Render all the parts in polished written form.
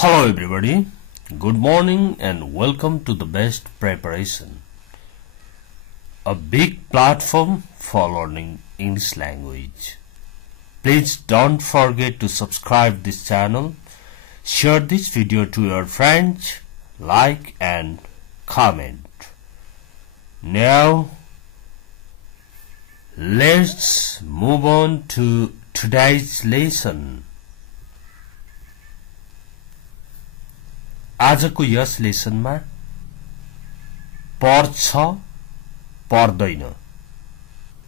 Hello everybody, good morning and welcome to the best preparation, a big platform for learning English language. Please don't forget to subscribe this channel, share this video to your friends, like and comment. Now let's move on to today's lesson. आजको यस लेसनमा पर्छ पर्दैन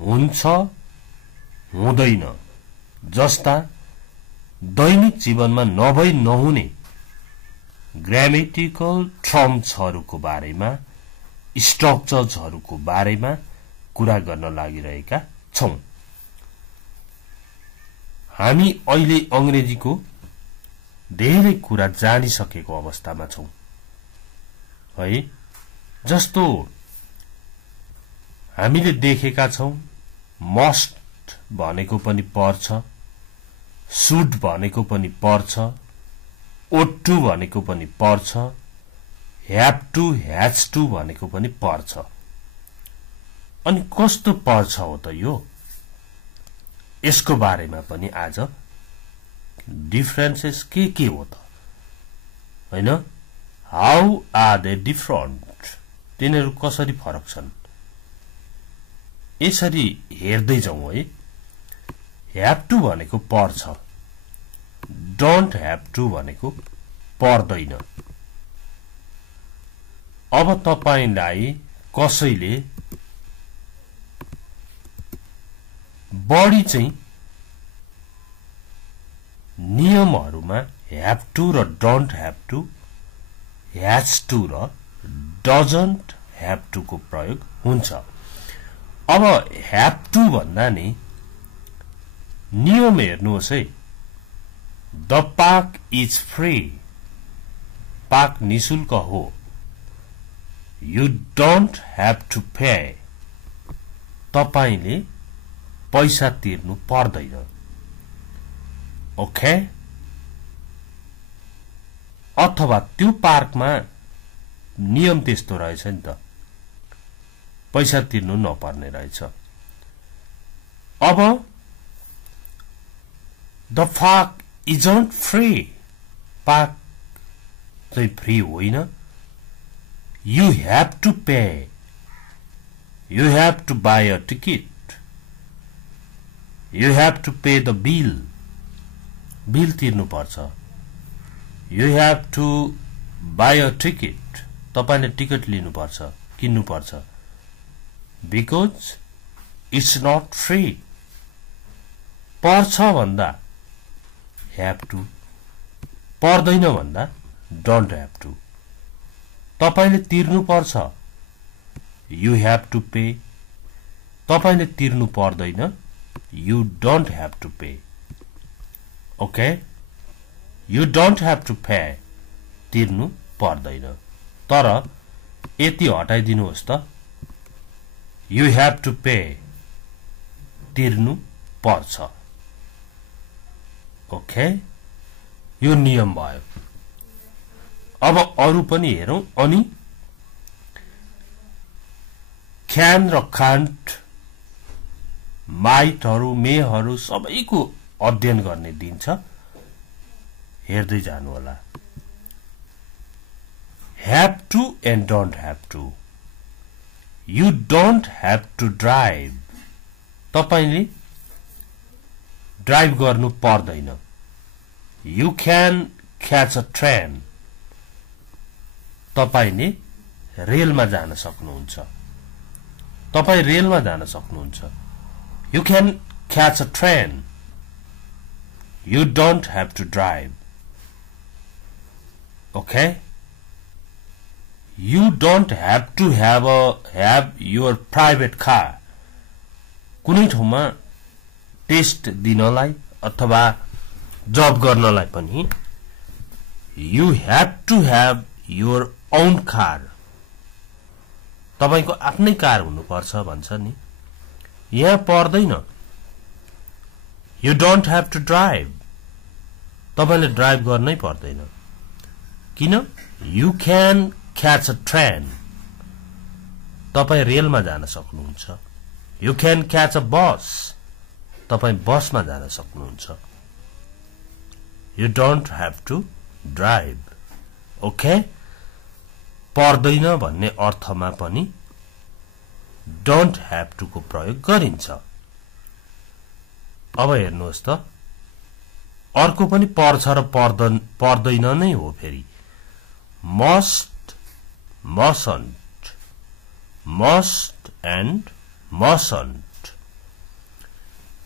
हुन्छ हुँदैन जस्ता दैनिक जीवनमा नभई नहुने grammatical टर्म्सहरुको बारेमा स्ट्रक्चर्सहरुको बारेमा कुरा गर्न लागिरहेका छौं। हामी अहिले अंग्रेजीको धेरै कुरा जानिसकेको अवस्थामा छौं है। जस्तो हामीले देखेका छौं मस्ट भनेको पनि पर्छ, शुड भनेको पनि पर्छ, ought to भनेको पनि पर्छ, have to has to भनेको पनि पर्छ। अनि कस्तो पर्छ हो त यो, यसको बारेमा पनि आज डिफरेन्सेस के हो त हैन, हाउ आर दे डिफरेंट, तिनीहरु कसरी फरक छन् यसरी हेर्दै जाउँ है। have to भनेको पर्छ, don't have to भनेको पर्दैन। अब तपाईलाई कसैले बढी चाहिँ नियमहरुमा have to र don't have to, has to र doesn't have to को प्रयोग हुन्छ। अब have to भन्दा नि नियम हेर्नुहोस् है। The park is free, park निशुल्क हो। You don't have to pay, तपाईले पैसा तिर्नु पर्दैन। ओके, अथवा त्यो पार्कमा नियम त्यस्तो रहेछ नि त, पैसा तिर्नु नपर्ने रहेछ। अब the park isn't free, park चाहिँ फ्री होइन। You have to pay, you have to buy a ticket, you have to pay the bill, bill तिर्नु पर्छ। You have to buy a ticket, तपाईले टिकट लिनु पर्छ, किन्नु पर्छ। Because it's not free, पर्छ भन्दा have to, पर्दैन भन्दा don't have to। तपाईले तिर्नु पर्छ, you have to pay, तपाईले तिर्नु पर्दैन, you don't have to pay। Okay, you don't have to pay, तिर्नु पर्दैन। तर यति हटाइदिनुहोस् त, you have to pay, तिर्नु पर्छ। ओके, यो नियम भयो। अब अरु पनि हेरौं। अनि can र can't, might हरु may हरु सबैको अध्ययन गर्ने दिन छ, हेर्दै जानु होला। have to and don't have to, you don't have to drive, तपाईले ड्राइभ गर्नु पर्दैन। you can catch a train, तपाईले रेलमा जान सक्नुहुन्छ, तपाई रेलमा जान सक्नुहुन्छ। you can catch a train, you don't have to drive। Okay, you don't have to have your private car, कुनै ठाउँमा टेस्ट दिनलाई अथवा जब गर्नलाई पनि you have to have your own car, तपाईको आफ्नै कार हुनुपर्छ भन्छ नि। यहाँ पर्दैन, you don't have to drive, तपाईले ड्राइभ गर्नै पर्दैन। किन? You can catch a train. तपाईं रेलमा जान सक्नुहुन्छ. You can catch a bus. तपाईं बसमा जान सक्नुहुन्छ. You don't have to drive. Okay? पर्दैन भन्ने अर्थमा पनि don't have to को प्रयोग गरिन्छ. अब हेर्नुहोस् त, अर्को पनि पर्छ र पर्दैन नै हो फेरि. Must, mustn't, must and mustn't.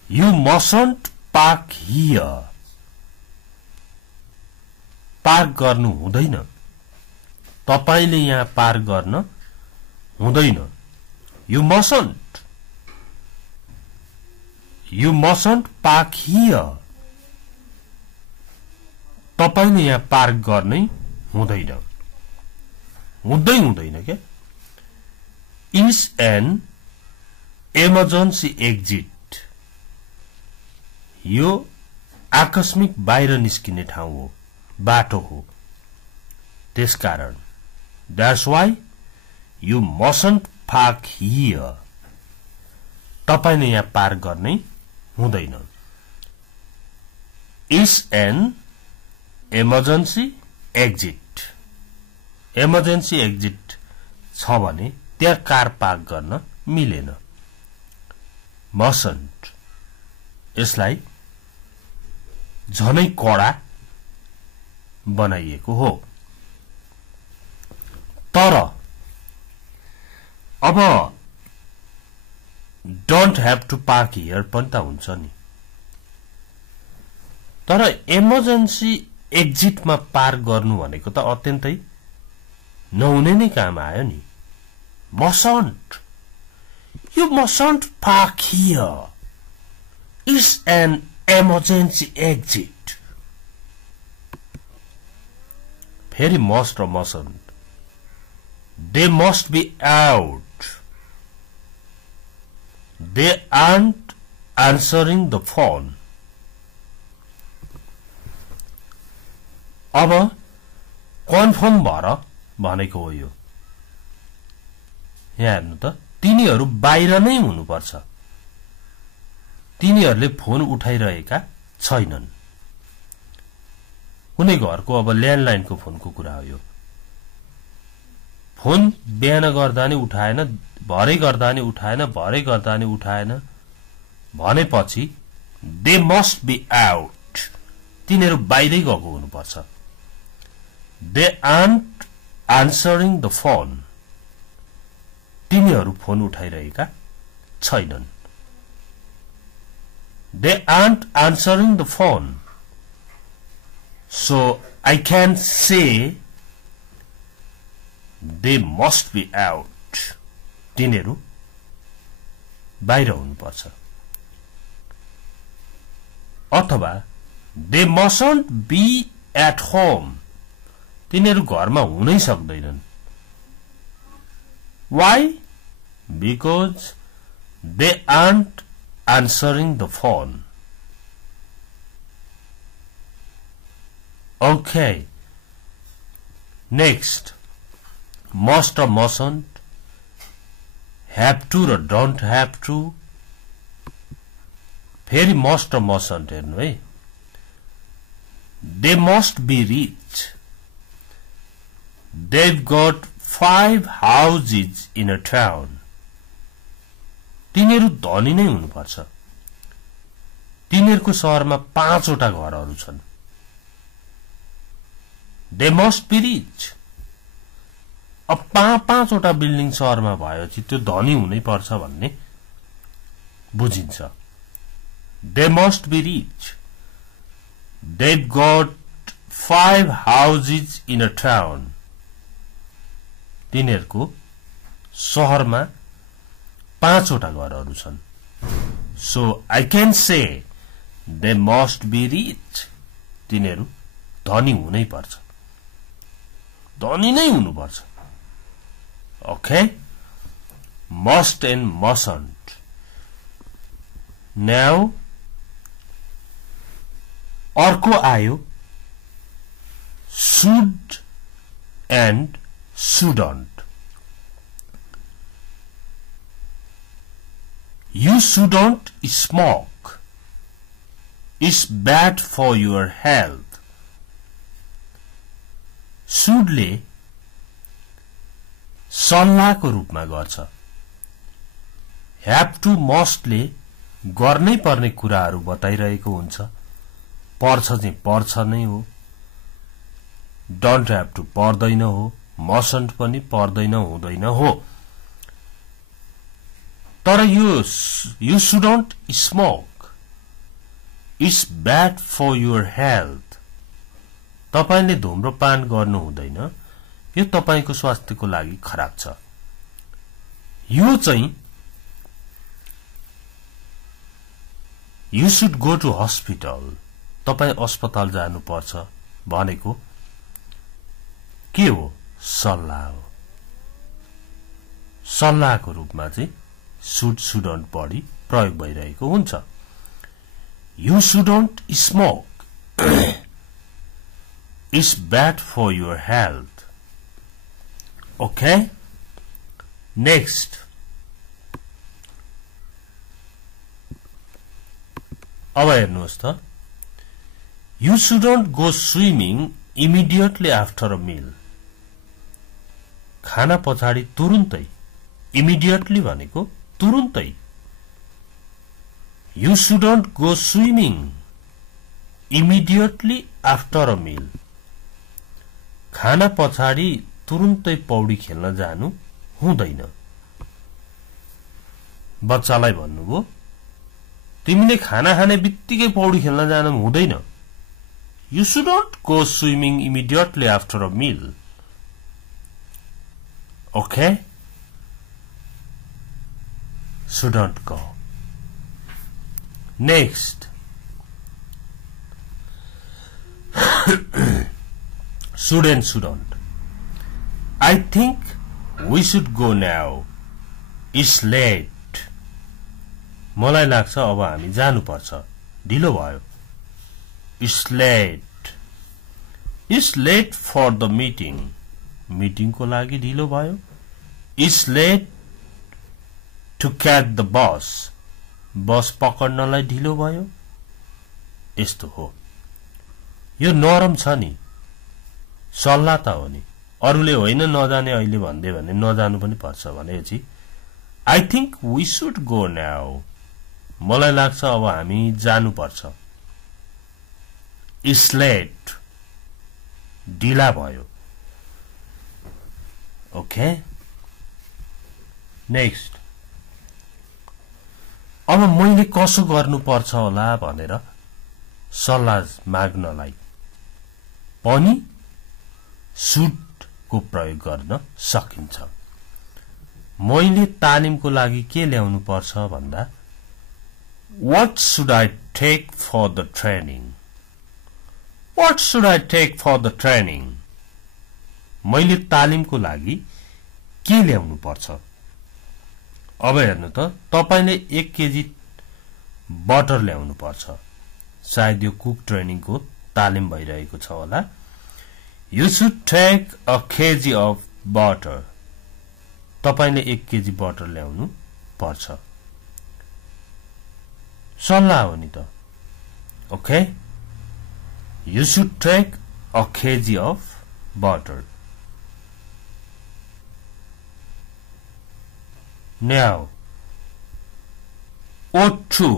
You mustn't park here. Park गर्नु हुँदैन. तपाईले यहाँ पार्क गर्न हुँदैन. You mustn't. You mustn't park here. तपाईले यहाँ पार्क गर्नै हुँदैन. हुँदैन के? Is an emergency exit. यो आकस्मिक बाहिर निस्किने ठाउँ हो, बाटो हो. त्यसकारण that's why you mustn't park here. तपाईले यहाँ पार्क गर्नै हुँदैन. Is an emergency exit. emergency exit छ भने त्यहाँ कार पार्क गर्न मिलेन. mustn't यसलाई झनै कडा बनाइएको हो. तर अब don't have to park here पनि त हुन्छ नि. तर emergency exit मा पार्क गर्नु भनेको त अत्यन्तै नहुने नै काम आयो नि. mustn't. You mustn't park here. It's an emergency exit. फेरि must र mustn't. They must be out. They aren't answering the phone. अब कन्फर्म भएर भनेको हो यो. यहाँ हेर्नु त, तिनीहरू बाहिर नै हुनुपर्छ. तिनीहरूले फोन उठाइरहेका छैनन्. कुनै घरको अब ल्यान्डलाइनको फोनको कुरा हो यो. फोन बिहान गर्दा नि उठाएन, भरे गर्दा नि उठाएन, भरे गर्दा नि उठाएन भनेपछि they must be out. तिनीहरू बाहिरै गएको हुनुपर्छ. They aren't answering the phone. तिनीहरू फोन उठाइरहेका छैनन्. They aren't answering the phone. So I can say they must be out. तिनीहरू बाहिर हुनुपर्छ. अथवा they mustn't be at home. तिनीहरू घरमा हुनै सक्दैनन्. Why? Because they aren't answering the phone. Okay. Next. Must or mustn't. Have to or don't have to. फेरि must or mustn't हेर्नु है. They must be rich. They've got 5 houses in a town. तिनीहरू धनी नै हुनुपर्छ. तिनीहरूको शहरमा 5 वटा घरहरू छन्. They must be rich. अब 5 वटा बिल्डिङ शहरमा भएपछि त्यो धनी हुनै पर्छ भन्ने बुझिन्छ. They must be rich. They've got 5 houses in a town. तिनीहरूको शहरमा 5 वटा घरहरू छन्. So I can say they must be rich. तिनीहरू धनी हुनै पर्छ. धनी नै हुनुपर्छ. Okay? Must and mustn't. Now अर्को आयो should and shouldn't. You shouldn't smoke. It's bad for your health. Should ले सल्लाहको रूपमा गर्छ. have to must ले गर्नै पर्ने कुराहरू बताइरहेको हुन्छ. पर्छ चाहिँ पर्छ नै हो. don't have to पर्दैन हो. mustn't पनि पर्दैन हुँदैन हो. तर you shouldn't smoke. It's bad for your health. तपाईले धूम्रपान गर्नु हुँदैन. यो तपाईको स्वास्थ्यको लागि खराब छ. यो चाहिँ you should go to hospital. तपाई अस्पताल जानु पर्छ भनेको के हो? सल्लाह हो. सल्लाहको रूपमा चाहिँ should shouldn't बढी प्रयोग भइरहेको हुन्छ. You shouldn't smoke. It's bad for your health. Okay? Next. अब हेर्नुहोस् त. You shouldn't go swimming immediately after a meal. खाना पछाडि तुरुन्तै. Immediately भनेको तुरुन्तै. You shouldn't go swimming immediately after a meal. खाना पछाडि तुरुन्तै पौडी खेल्न जानु हुँदैन. बच्चालाई भन्नुभयो तिमीले खाना खाने बित्तिकै पौडी खेल्न जानु हुँदैन. You shouldn't go swimming immediately after a meal. Okay? Shouldn't go. Next. Should and shouldn't. I think we should go now. It's late. मलाई लाग्छ अब हामी जानुपर्छ. ढिलो भयो. It's late. It's late for the meeting. Meeting को लागि ढिलो भयो. It's late to catch the bus. बस पकड्नलाई ढिलो भयो. यस्तो हो. यो नरम छ नि. सल्लाह त हो नि. अरूले होइन नजाने अहिले भन्दै भने नजानु पनि पर्छ भनेपछि I think we should go now. मलाई लाग्छ अब हामी जानु पर्छ. It's late. ढिला भयो. Okay? Next. अब मैले कसो गर्नु पर्छ होला भनेर सल्लाह माग्नलाई पनि should को प्रयोग गर्न सकिन्छ. मैले तालिमको लागि के ल्याउनु पर्छ भन्दा What should I take for the training? What should I take for the training? मैले तालिमको लागि के ल्याउनु पर्छ? अब हेर्नु त तपाईले 1 केजी बटर ल्याउनु पर्छ. सायद यो कुक ट्रेनिङको तालिम भइरहेको छ होला. You should take a kg of butter. तपाईले 1 केजी बटर ल्याउनु पर्छ. सल्लाह हो नि त. Okay? You should take a kg of butter. Now, ought to.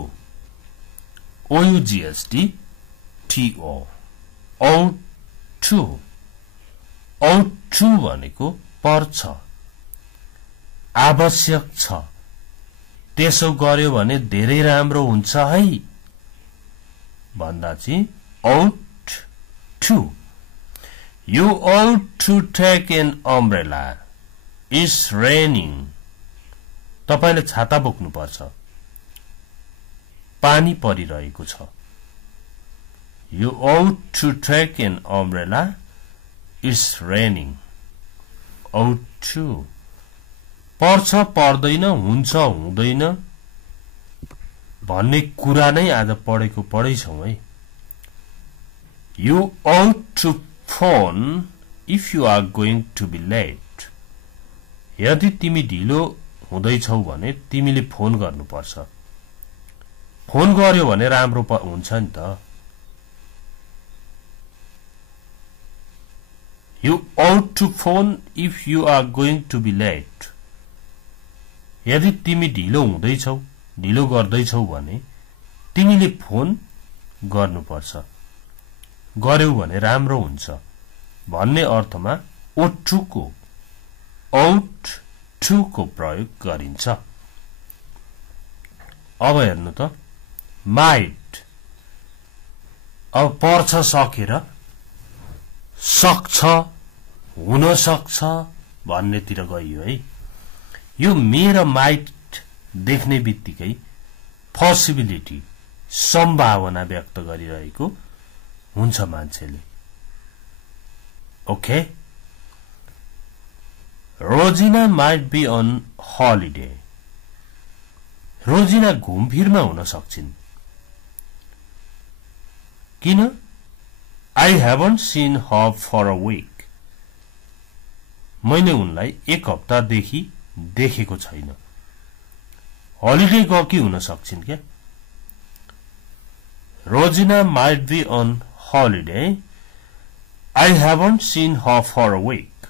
O-U-G-S-T-T-O. Ought to. Ought to भनेको पर्छ. आवश्यक छ. त्यसो गर्यो भने धेरै राम्रो हुन्छ है भन्दा चाहिँ ought to. You ought to take an umbrella. It's raining. तपाईले छाता बोक्नु पर्छ. पानी परिरहेको छ. You ought to take an umbrella. It's raining. Ought to. पर्छ पर्दैन हुन्छ हुँदैन भन्ने कुरा नै आज पढेको पढै छौं है. You ought to phone if you are going to be late. यदि तिमी ढिलो हुँदैछौ भने तिमीले फोन गर्नुपर्छ. फोन गर्यो भने राम्रो हुन्छ नि त. You ought to phone if you are going to be late. यदि तिमी ढिलो हुँदैछौ, ढिलो गर्दैछौ भने तिमीले फोन गर्नुपर्छ. गर्यौ भने राम्रो हुन्छ भन्ने अर्थमा ought to को प्रयोग गरिन्छ. अब हेर्नु त might अब पर्छ सकेर सक्छ हुन सक्छ भन्नेतिर गइयो है. यो मेरो माइट देख्ने बित्तिकै पोसिबिलिटी सम्भावना व्यक्त गरिरहेको हुन्छ मान्छेले. Okay. Rojina might be on holiday. Rojina घुमफिरमा हुन सक्छिन्. किन? I haven't seen her for a week. मैले उनलाई एक हप्तादेखि देखेको छैन. हलिडे गएकी हुन सक्छिन् क्या. रोजिना might be on holiday. I haven't seen her for a week.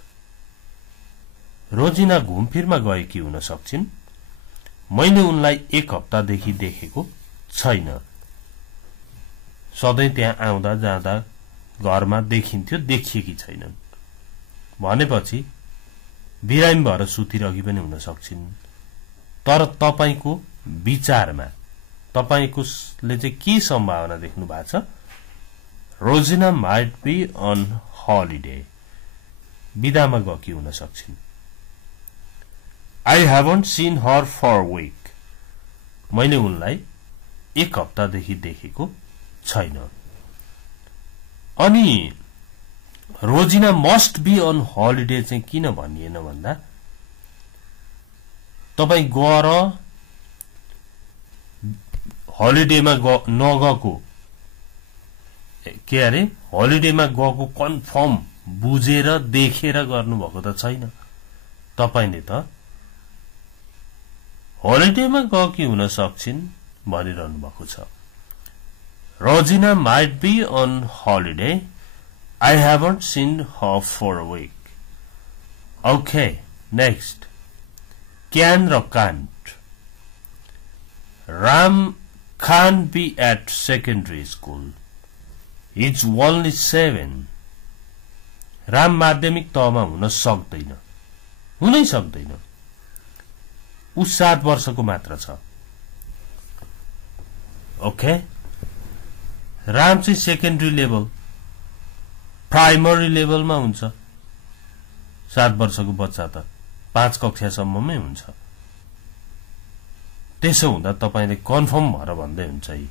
रोजिना घुमफिरमा गएकी हुन सक्छिन्. मैले उनलाई एक हप्तादेखि देखेको छैन. सधैँ त्यहाँ आउँदा जाँदा घरमा देखिन्थ्यो, देखिएकी छैनन् भनेपछि बिरामी भएर सुतिरही पनि हुन सक्छिन्. तर तपाईको विचारमा तपाईकोले चाहिँ के सम्भावना देख्नु भएको छ? रोजिना माइट बी अन हलिडे. बिदामा गएकी हुन सक्छिन्. I haven't seen her for a week. मैले उनलाई एक हप्तादेखि देखेको छैन. अनि रोजिना मस्ट बी अन हलिडे चाहिँ किन भनिएन भन्दा तपाई गएर हलिडेमा नगएको के अरे हलिडेमा गएको कन्फर्म बुझेर देखेर गर्नुभएको त छैन. तपाईले त हलिडेमा गएकी हुन सक्छिन् भनिरहनु भएको छ. Rosina might be on holiday. I haven't seen her for a week. Okay, next. Can or can't. Ram can't be at secondary school. It's only 7. Ram माध्यमिक तहमा हुन सक्दैन. हुनै सक्दैन. उ 7 वर्षको मात्र छ. ओके. राम चाहिँ सेकेन्डरी लेभल प्राइमरी लेभलमा हुन्छ. 7 वर्षको बच्चा त 5 कक्षासम्ममै हुन्छ. त्यसो हुँदा तपाईले कन्फर्म भएर भन्दै हुन्छ है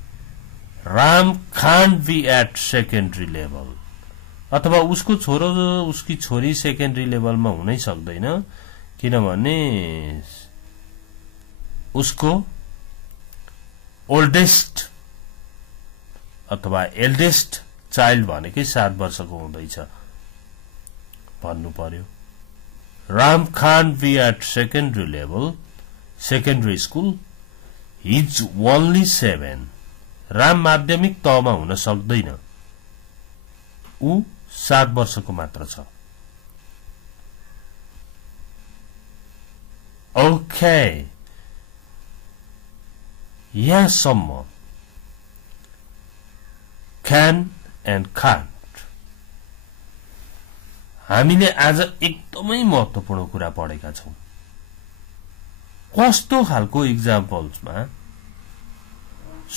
Ram can't be at secondary level. अथवा उसको छोरो उसकी छोरी सेकेन्डरी लेभलमा हुनै सक्दैन किनभने उसको ओल्डेस्ट अथवा एल्डेस्ट चाइल्ड भनेकै 7 वर्षको हुँदैछ भन्नु पर्यो. Ram can't be at secondary level secondary school. His only 7. Ram माध्यमिक तहमा हुन सक्दैन. ऊ 7 वर्षको मात्र छ. ओके. यहाँसम्म can and can't. हामीले आज एकदमै महत्त्वपूर्ण कुरा पढेका छौं. कस्तो खालको एक्जाम्पल्समा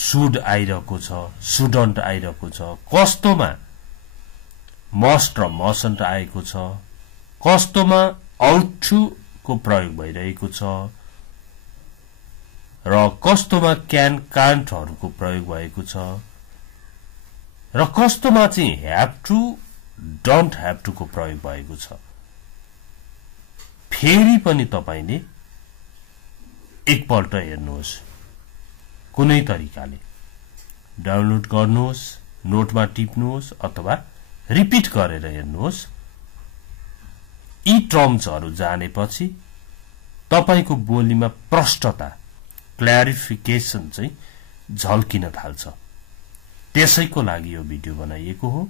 should आइरहेको छ, shouldn't आइरहेको छ, कस्तोमा must र mustn't आएको छ, कस्तोमा ought to को प्रयोग भइरहेको छ र कस्तोमा can can't हरुको प्रयोग भएको छ र कस्तोमा चाहिँ have to don't have to को प्रयोग भएको छ. फेरि पनि तपाईले एकपल्ट हेर्नुहोस्. कुनै तरिकाले डाउनलोड गर्नुहोस्, नोटमा टिप्नुहोस् अथवा रिपिट गरेर हेर्नुहोस्. यी टर्म्सहरु जानेपछि तपाईको बोलीमा प्रष्टता क्ल्यारिफिकेसन चाहिँ झल्किन थाल्छ। त्यसैको लागि यो भिडियो बनाइएको हो।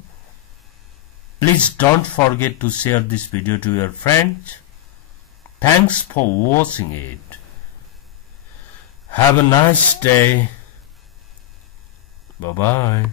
Please don't forget to share this video to your friends. Thanks for watching it. Have a nice day. Bye-bye.